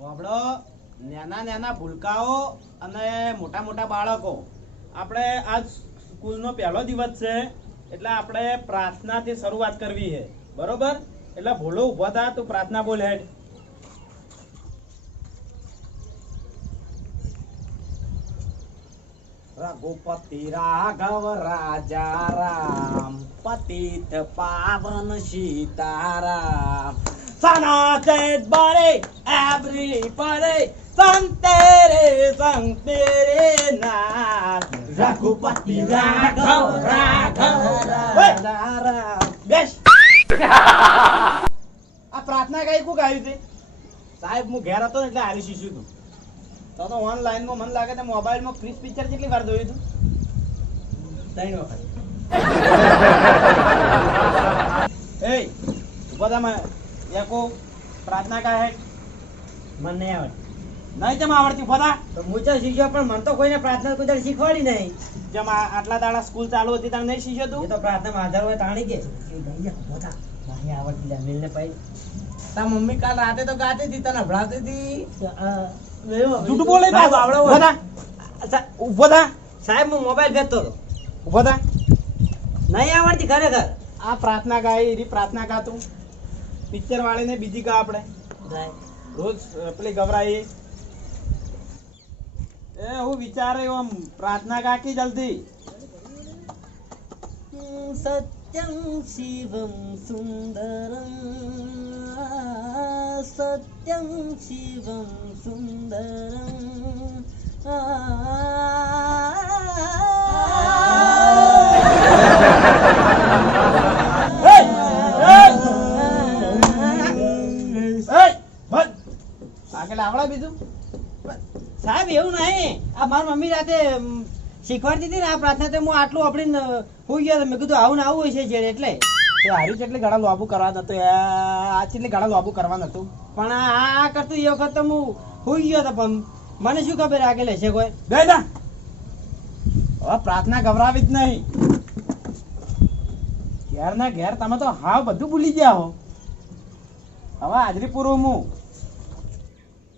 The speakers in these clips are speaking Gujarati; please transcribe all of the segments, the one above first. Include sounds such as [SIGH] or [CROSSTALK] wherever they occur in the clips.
આપણો નાના નાના ભૂલકાઓ અને મોટા મોટા બાળકો. આપણે આજ સ્કૂલનો પહેલો દિવસ છે, એટલે આપણે પ્રાર્થનાથી શરૂઆત કરવી છે. બરોબર? એટલે ભૂલો ઊભો થા, તું પ્રાર્થના બોલ હેડ. રઘુપતિ રાઘવ રાજા રામ પતિત પાવન સીતારામ. સનાતન બરે એવરી બરે સંતેરે સંતેરે નામ રઘુપતિ રાઘવ રાઘવ રાજા રામ બેસ આ પ્રાર્થના કઈ કુ ગાયું છે સાહેબ હું ઘેર હતો એટલે હારી શીશું તું તો તો ઓનલાઈનમાં મને લાગે તો મોબાઈલમાં ક્રિસ પિક્ચર કેટલી વાર જોયું તું ત્રણ વખત એ બધા એકો પ્રાર્થના કા હે મને નહીં આવડે નહીં જમા આવડતી બધા તો હું તો શીખ્યો પણ મને તો કોઈને પ્રાર્થના કુદર શીખવાડી નહીં. જેમ આટલા દાડા સ્કૂલ ચાલુ હતી તારે નહીં શીખ્યો તું? તો પ્રાર્થનામાં આધાર હોય તાણી કે એ ભૈયા બોતા નહીં આવડતી લે મિલને પઈ તા મમ્મી કાલ રાતે તો ગાતી હતી તને ભણાવતી હતી? જૂઠું બોલે સાહેબ, આવડે ઊભો થા. ઊભો થા. સાહેબ હું મોબાઈલ ફેરતો હતો. ઊભો થા. નહીં આવડતી ખરેખર. આ પ્રાર્થના ગાય રી પ્રાર્થના ગા તું. પિક્ચર વાળીને બીજી કા આપણે. રોજ પેલી ગભરાઈ એ હું વિચારે આમ પ્રાર્થના કાકી જલ્દી? સત્યમ શિવમ સુંદરમ. સત્યમ શિવમ સુંદરમ. એય, આવડે બીજું? સાહેબ એવું નહીં. આ મારી મમ્મી રાતે શીખવાડતી હતી ને આ પ્રાર્થના તો હું આટલું આપડીને હોઈ ગયો મેં કીધું આવું ને આવું હોય છે જેડ એટલે. તો હારી એટલે ગાડા લોબુ કરવા નતું આ એટલે ગાડા લોબુ કરવા નતું. પણ આ કરતું એ વખત તો હું હોઈ ગયો હતો પણ મને શું ખબર આગળ હશે કોઈ? ના હવે પ્રાર્થના ગભરાવી જ નહીં. ઘેર ના ઘેર તમે તો હાવ બધું ભૂલી ગયા હો. હવે હાજરી પૂરું હું.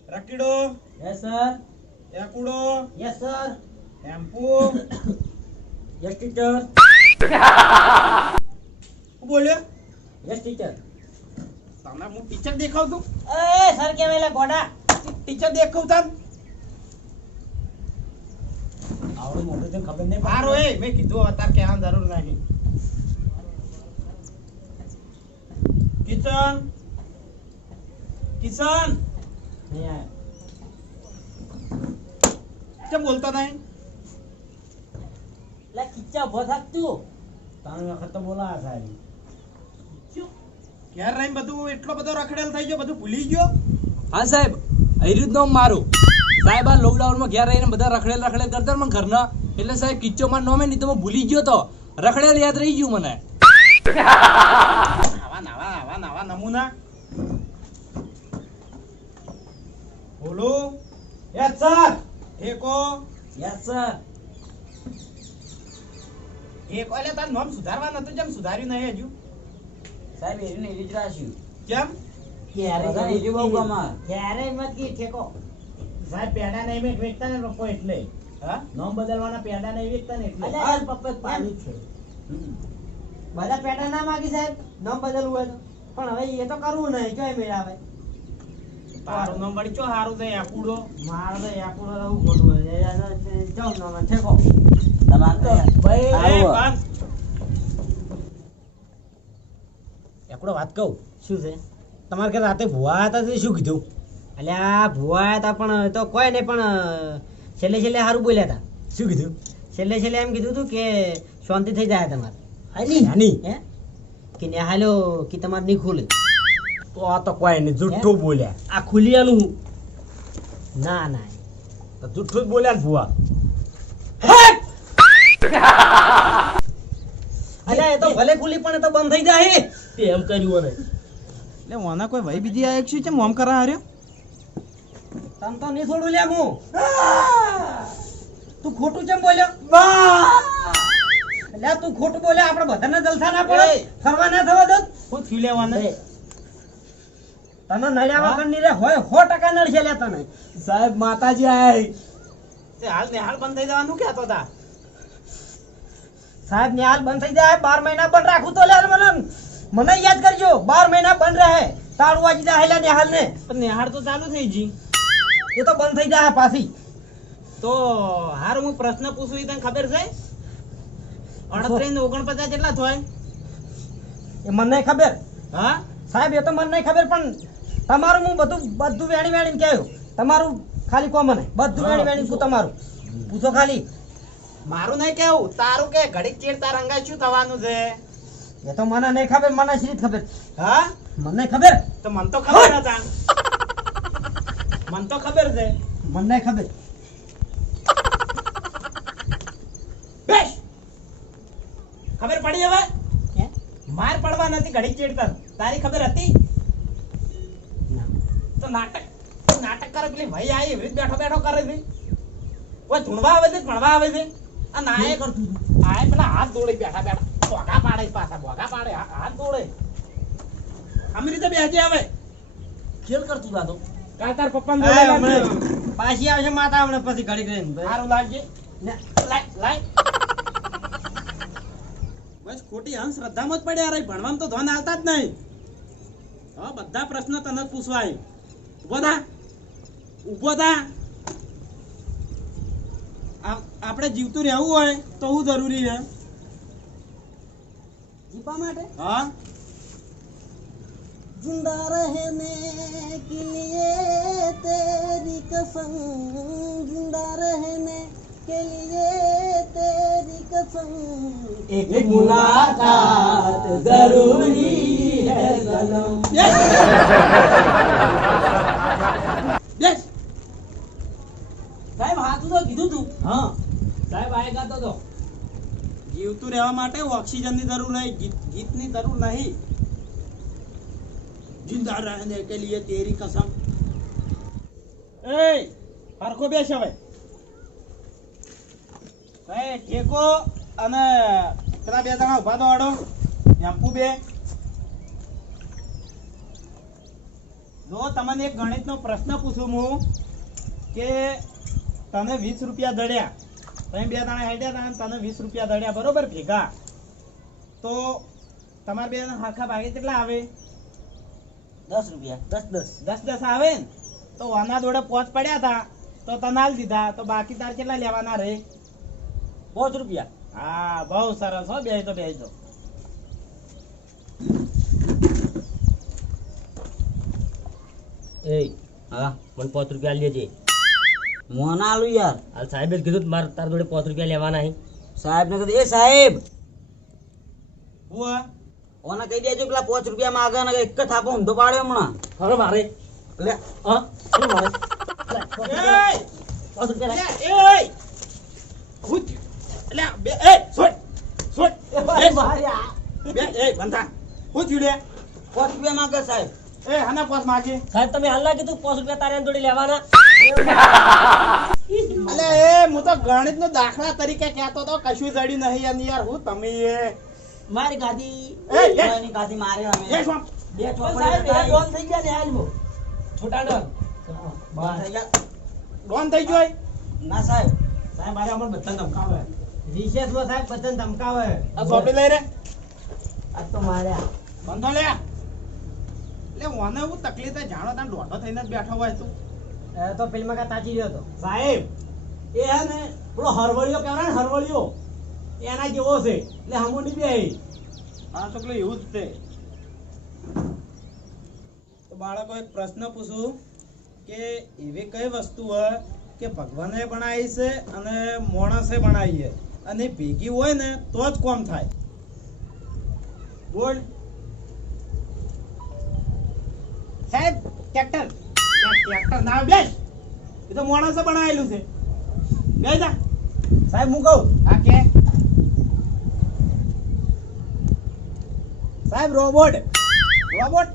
રકીડો યસ સર એકુડો yes sir tempo. [COUGHS] Yes teacher બોલ્યો? યસ ટીચર તમને હું ટીચર દેખાવ છું. એ સર કેવાય ગોડા. ટીચર દેખાવ તન. આવડું મોટું છે ખબર નહીં બારો એ મેં કીધું અત્યારે કહેવાની જરૂર નહીં કિશન. કિશન. નહીં આયા. કેમ બોલતો નહીં લે કિચ્ચા ઊભો થાક તું ત્રણ વખત તો બોલા સાહેબ ઘેર રહીને બધું એટલો બધો રખડેલ થઈ ગયો બધું ભૂલી ગયો હા સાહેબ અહિરુદ નામ મારું સાહેબ આ લોકડાઉનમાં ઘેર રહીને બધા રખડેલ રખડેલ કરતા મને ઘરના એટલે સાહેબ કિચ્ચો માં નોમે નહીં તો હું ભૂલી ગયો તો રખડેલ યાદ રહી ગયું મને આવા નાવા આવા નાવા નમૂના બોલો? Yes sir. ઠેકો. Yes sir. ઠેકો એટલે તાર નામ સુધારવા નતું જેમ સુધાર્યું નહીં હજુ. સાહેબ એરી ને એરી જ રાખ્યું કેમ? ક્યારે એરી બહુ કમાર ક્યારે મત કી ઠેકો. સાહેબ પેડા નહીં મેં વેચતા ને લોકો એટલે. હા? નામ બદલવાના પેડા નહીં વેચતા ને એટલે. અલ્યા, પપ્પા પાણી છે. બધા પેડા ના માગી સાહેબ? નામ બદલવું હોય તો. પણ હવે એ તો કરવું નહીં કઈ મેળાવે તારું નામ ચો હારું છે આકુડો મારે તો યાપુરો રહું ખોટું જાઉં નામ ઠેકો એ બસ એકડો વાત કહું? શું છે? તમારે કે રાતે ભુવા હતા તે શું કીધું? અલ્યા ભુવા હતા પણ તો કોઈ નહીં પણ છેલ્લે છેલ્લે સારું બોલ્યા હતા શું કીધું? છેલ્લે છેલ્લે એમ કીધું હતું કે શાંતિ થઈ જાય તમારે. હાની હાની હે? કે ને હાલો કે તમારે નહીં ખુલે. તો આ તો કોઈ નહીં જુઠ્ઠું બોલ્યા આ ખુલિયાનું ના ના. તો જુઠ્ઠું જ બોલ્યા ને ભુવા. [LAUGHS] અલ્યા એ તો ભલે ખુલી પણ એ તો બંધ થઈ જાય. એમ કર્યું ને એટલે વાના કોઈ ભાઈ બીજી આ એક શું છે? મોમ કરા હાર્યો? તમ તો નહીં છોડું લ્યા હું. તું ખોટું કેમ બોલ્યો? એટલે તું ખોટું બોલ્યા આપણે બધાને જલસા ના પડે. ફરવા ના થવા દો. હું થયું લેવાના? તને નડ્યા વગરની રે હોય સો ટકા નડશે લે તને. સાહેબ માતાજી આય તે હાલ ને હાલ બંધ થઈ જવાનું કહેતો હતા સાહેબ નિહાલ બંધ થઈ જાય બાર મહિના બંધ રાખું તો લે મને. મને યાદ કરજો બાર મહિના બંધ રહે. તાળું વાજી જાય હેલા નિહાલ ને નિહાળ તો ચાલુ થઈ જી એ તો બંધ થઈ જાય પાછી. તો હાર હું પ્રશ્ન પૂછું તને ખબર છે? અડત્રીસ ને ઓગણપચાસ કેટલા થાય એ મને ખબર. હા? સાહેબ એ તો મને નહીં ખબર પણ તમારું હું બધું બધું વેણી વેણીને કહ્યું. તમારું ખાલી કો મને બધું વેણી વેણી પૂછો. તમારું પૂછો ખાલી. મારું નહીં કેવું તારું કે ઘડીક ચીડ તાર અંગાત શું થવાનું છે? એ તો મને નહીં ખબર મને શ્રી ખબર? હા? મને ખબર. તો મન તો ખબર હતા. મન તો ખબર છે. મને નહીં ખબર. બેસ! ખબર પડી હવે? માર પડવા નથી ઘડીક ચીડ તર તારી ખબર હતી? તો નાટક. નાટક કરે પેલી ભાઈ આવી એવી બેઠો બેઠો કરે છે. ઓય ધૂણવા આવે છે ભણવા આવે છે. આ નાયે કરતું આય પેલા હાથ દોડે બેઠા બેઠા. ભોગા પાડે પાછા ભોગા પાડે હાથ દોડે. આમી રીતે બેસી આવે. ખેલ કરતું દાદો કાલ તાર પપ્પાને એ, દોડે હમણાં. પાછી આવશે માતા હમણાં પછી ઘડીક રહીને સારું લાગજે. લાય લાય. બસ ખોટી અંધશ્રદ્ધામાં જ પડ્યા રહી ભણવામાં તો ધ્યાન આવતા જ નહીં. હા બધા પ્રશ્ન તને પૂછવાય. ઉભો થા ઉભો થા આ- આપણે જીવતું રહેવું હોય તો શું જરૂરી છે જીવવા માટે હા जिंदा रहने के लिए तेरी कसम जिंदा रहने के लिए तेरी कसम एक मुलाकात जरूरी है सनम તો કીધું સાહેબ આય ગાતો તો. જીવતું રહેવા માટે ઓક્સિજનની જરૂર નહીં ગીતની જરૂર નહીં. જિંદા રહેને કે લીએ તેરી કસમ. એ હરખો બેસ હવે. એ ઠેકો અને પેલા બે જણા ઊભા તો આડો એમ્પુ બે. જો, તમને એક ગણિતનો પ્રશ્ન પૂછું હું કે તને વીસ રૂપિયા દડ્યા તમે બે દાણા હેડ્યા હતા તને વીસ રૂપિયા દડ્યા બરોબર? ભેગા. તો તમારે બે હાખા ભાગે કેટલા આવે? દસ રૂપિયા. દસ દસ. દસ દસ આવે ને? તો વાના દોડે પોચ પડ્યા હતા તો તને હાલ દીધા. તો બાકી તાર કેટલા લેવાના રે? પોચ રૂપિયા. હા બહુ સરસ હો. બેસજો તો એ હા મને પોચ રૂપિયા લેજે મોના આલુ યાર. હાલ સાહેબે જ કીધું મારે તારા જોડે પાંચ રૂપિયા લેવાના છે. સાહેબ ને કીધું એ સાહેબ! હું ઓને કહી દેજો પેલા પાંચ રૂપિયા માગે ને એક જ થાપો ઊંધો પાડ્યો હમણાં. ખરો મારે. લે. હા મારે. પાંચ રૂપિયા એ એ હું એટલે બે એ છોડ છોડ. બે બે એ બંધા. હું થયું પાંચ રૂપિયા માંગે સાહેબ. એ હના પોસ માગે સાહેબ તમે હાલ કીધું પાંચ રૂપિયા તારે જોડે લેવાના? અલે એ હું તો ગણિત નો દાખલા તરીકે કહેતો તો કશું જડ્યું નહીં અને યાર હું તમે એ. મારી ગાદી. એની ગાદી મારે અમે. બે ચોપડી ડોન થઈ ગયા ને હાલમાં. છોટા ડોન. બંધ થઈ ગયા. ડોન થઈ ગયો ના સાહેબ. સાહેબ મારે અમને બધા ધમકાવે. રિસેસમાં સાહેબ બધા ધમકાવે. આ સોપડી લઈ રે. આ તો માર્યા બંધો લે. એટલે મને હું તકલીફ જાણો તને દોઢો થઈને જ બેઠો હોય તું. તો ફિલ્મ કા તાજી રહ્યો હતો. સાહેબ એ હે ને પેલો હરવળિયો કહેવાય ને હરવળિયો? એના જેવો છે એટલે હમું નહીં બે હા છોકરો એવું જ છે. તો બાળકો એક પ્રશ્ન પૂછું કે એવી કઈ વસ્તુ હોય કે ભગવાને બનાવી છે અને માણસે બનાવી છે? અને ભેગી હોય ને તો જ કોમ થાય. બોલ. સાહેબ ટ્રેક્ટર ટ્રેક્ટર ના બેસ. એ તો માણસે બનાવેલું છે. બે જા. સાહેબ હું કહું? હા કે. સાહેબ રોબોટ. રોબોટ?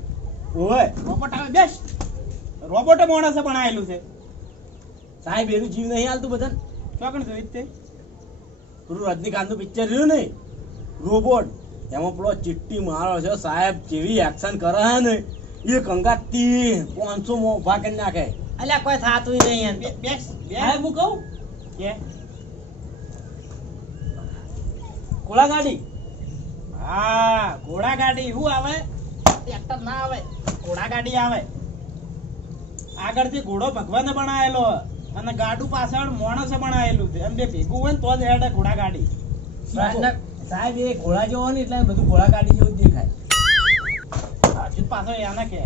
ઓય. રોબોટ આવે બેસ. રોબોટે માણસે બનાવેલું છે. સાહેબ એનું જીવ નહીં હાલતું બધાને. ચોકણ જોઈ તે. પેલું રજનીકાંતનું પિક્ચર રહ્યું ને રોબોટ. એમાં પેલો ચિટ્ટી મારો છે સાહેબ જેવી એક્શન કરે છે ને. એ કંગાતી પાંચસો માં ઊભા કરી નાખે. અલ્યા કોઈ થાતું નહીં એમ. તો. બેસ બે હું કહું? કે? ઘોડા ગાડી? હા ઘોડા ગાડી. શું આવે? ટ્રેક્ટર ના આવે. ઘોડા ગાડી આવે. આગળથી ઘોડો ભગવાને બનાવેલો. અને ગાડું પાછળ માણસે બનાવેલું. છે એમ બે ભેગું હોય ને તો જ હેડે ઘોડા ગાડી. સાહેબ એ ઘોડા જેવો ને એટલે બધું ઘોડા ગાડી જેવું દેખાય. હજુ પાછો એને કે.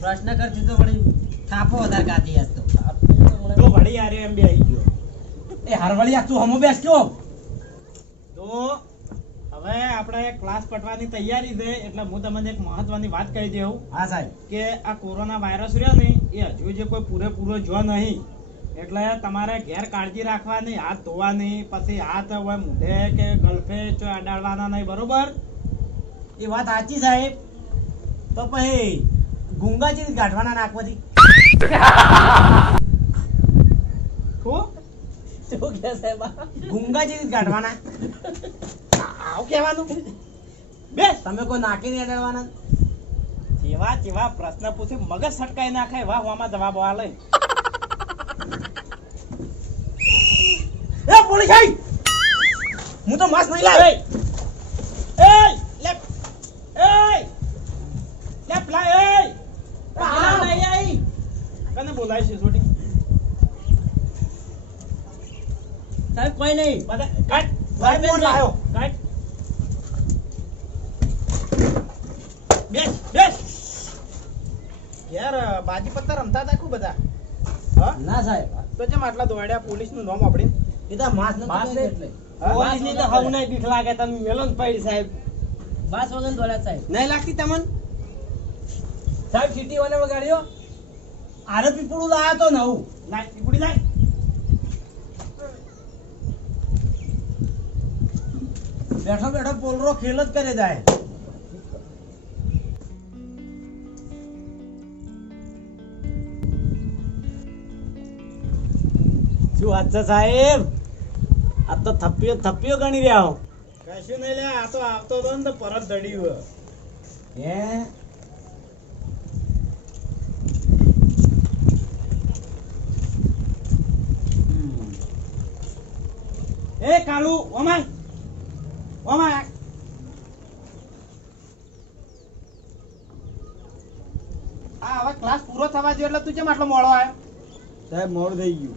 પ્રશ્ન કરજો તો વળી થાપો વધારે કાઢી આજ તો. તો વળી આરે એમ બે આવી ગયો. એ હરવળી તું હમો બેસ કયો? તો હવે આપણે ક્લાસ પટવાની તૈયારી છે એટલે હું તમને એક મહત્વની વાત કહી દઉં. હા સાહેબ. કે આ કોરોના વાયરસ રહ્યો ને એ હજુ જે કોઈ પૂરેપૂરો જો નહીં. એટલે તમારે ઘેર કાળજી રાખવાની હાથ ધોવાની પછી હાથ હોય મૂઢે કે ગળફે ચો અડાડવાના નહીં બરોબર? એ વાત સાચી સાહેબ. તો પછી ગુંગાજી ગાઢવાના ગાંઠવાના નાખવાથી શું શું કે સાહેબ ગુંગા ગાંઠવાના. આવું કહેવાનું? બે તમે કોઈ નાખી નહીં અડવાના જેવા જેવા પ્રશ્ન પૂછે મગજ સટકાઈ નાખે વાહ વામાં જવાબ આ લઈ એ પોલીસ હું તો માસ્ક નહીં લાવ્યો. કને છે છોટી સાહેબ કોઈ નહીં. કાટ ભાઈ બોલ લાયો કાટ બેસ બેસ. યાર બાજી પત્તા રમતા હતા ખૂબ બધા. હા? ના સાહેબ. તો ચમ આટલા દોડ્યા પોલીસનું નામ આપડીને એ તો એટલે. હવ નહીં બીક લાગે તમે મેલો પડી સાહેબ. બાસ વગર દોડ્યા સાહેબ. નહીં લાગતી તમને? સાહેબ સીટી વાને વગાડ્યો? આરોપી પૂરું લાયા તો નવું લાય પીપુડી લાય બેઠો બેઠો પોલરો ખેલ જ કરે જાય શું વાત છે સાહેબ આ તો થપ્પીઓ થપ્પીઓ ગણી રહ્યા હો કશું નહીં લે આ તો આવતો હતો ને તો પરત દડ્યું હે એ કાલુ ઓમાય ઓમાય આ. હવે ક્લાસ પૂરો થવા જોઈએ એટલે તું કેમ આટલો મોડો આવ્યો? સાહેબ મોડું થઈ ગયું.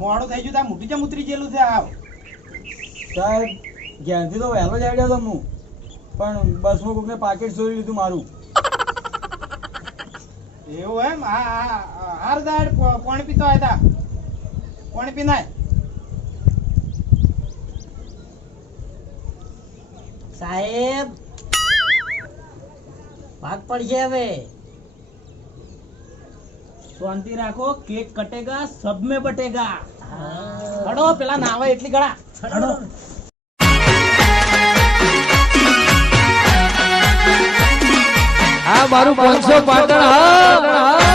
મોડું થઈ ગયું ત્યાં મોટી જેમ ઉતરી ગયેલું છે આવ? સાહેબ જ્યાંથી તો વહેલો જ આવ્યો હતો હું. પણ બસમાં કોકને પાકેટ ચોરી લીધું મારું. એવું એમ? હા હાર દાડ કોણ પીતો આવ્યા હતા કોણ પીનાય. સાહેબ ભાગ પડશે હવે. શાંતિ રાખો કેક કટેગા સબ મે બટેગા. હડો પેલા નાવે એટલી ગળા. હડો. આ મારું પાંચસો પાટણ હા.